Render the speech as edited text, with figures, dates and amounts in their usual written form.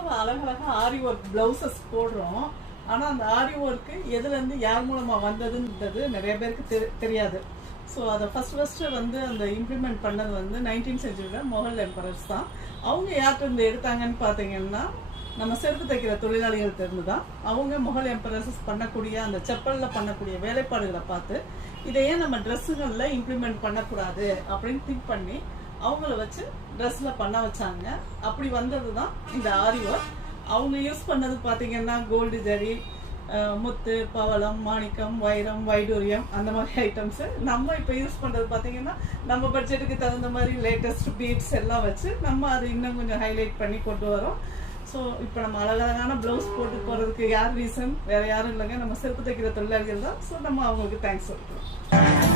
எவ்வளவு அழகழகா ஆரி work blouses போடுறோம். ஆனா அந்த ஆரி ஒர்க்கு எதுல இருந்து யார் மூலமா வந்ததுன்றது நிறைய பேருக்கு தெரியாது. ஸோ அதை ஃபர்ஸ்ட் வந்து அந்த இம்ப்ளிமெண்ட் பண்ணது வந்து 19th செஞ்சுரியில் முகல் எம்பரர்ஸ் தான். அவங்க யார்கிட்ட இருந்து எடுத்தாங்கன்னு பார்த்தீங்கன்னா நம்ம செருப்பு தைக்கிற தொழிலாளிகள் இருந்து தான். அவங்க முகல் எம்பரர்ஸ் பண்ணக்கூடிய அந்த செப்பலில் பண்ணக்கூடிய வேலைப்பாடுகளை பார்த்து இதையே நம்ம ட்ரெஸ்ஸுகளில் இம்ப்ளிமெண்ட் பண்ணக்கூடாது அப்படின்னு திங்க் பண்ணி அவங்கள வச்சு ட்ரெஸ்ஸில் பண்ண வச்சாங்க. அப்படி வந்தது தான் இந்த ஆரி ஒர்க். அவங்க யூஸ் பண்ணது பார்த்தீங்கன்னா கோல்டு ஜரி, முத்து, பவளம், மாணிக்கம், வைரம், வைடூரியம் அந்த மாதிரி ஐட்டம்ஸு. நம்ம இப்போ யூஸ் பண்ணுறது பார்த்தீங்கன்னா நம்ம பட்ஜெட்டுக்கு தகுந்த மாதிரி லேட்டஸ்ட் பீட்ஸ் எல்லாம் வச்சு நம்ம அது இன்னும் கொஞ்சம் ஹைலைட் பண்ணி கொண்டு வரோம். ஸோ இப்போ நம்ம அழகழகான ப்ளவுஸ் போட்டு போகிறதுக்கு யார் ரீசன்? வேறு யாரும் இல்லைங்க, நம்ம செருப்பு தைக்கிற தொழிலாளிகள் தான். ஸோ நம்ம அவங்களுக்கு தேங்க்ஸ் சொல்லிக்கிறோம்.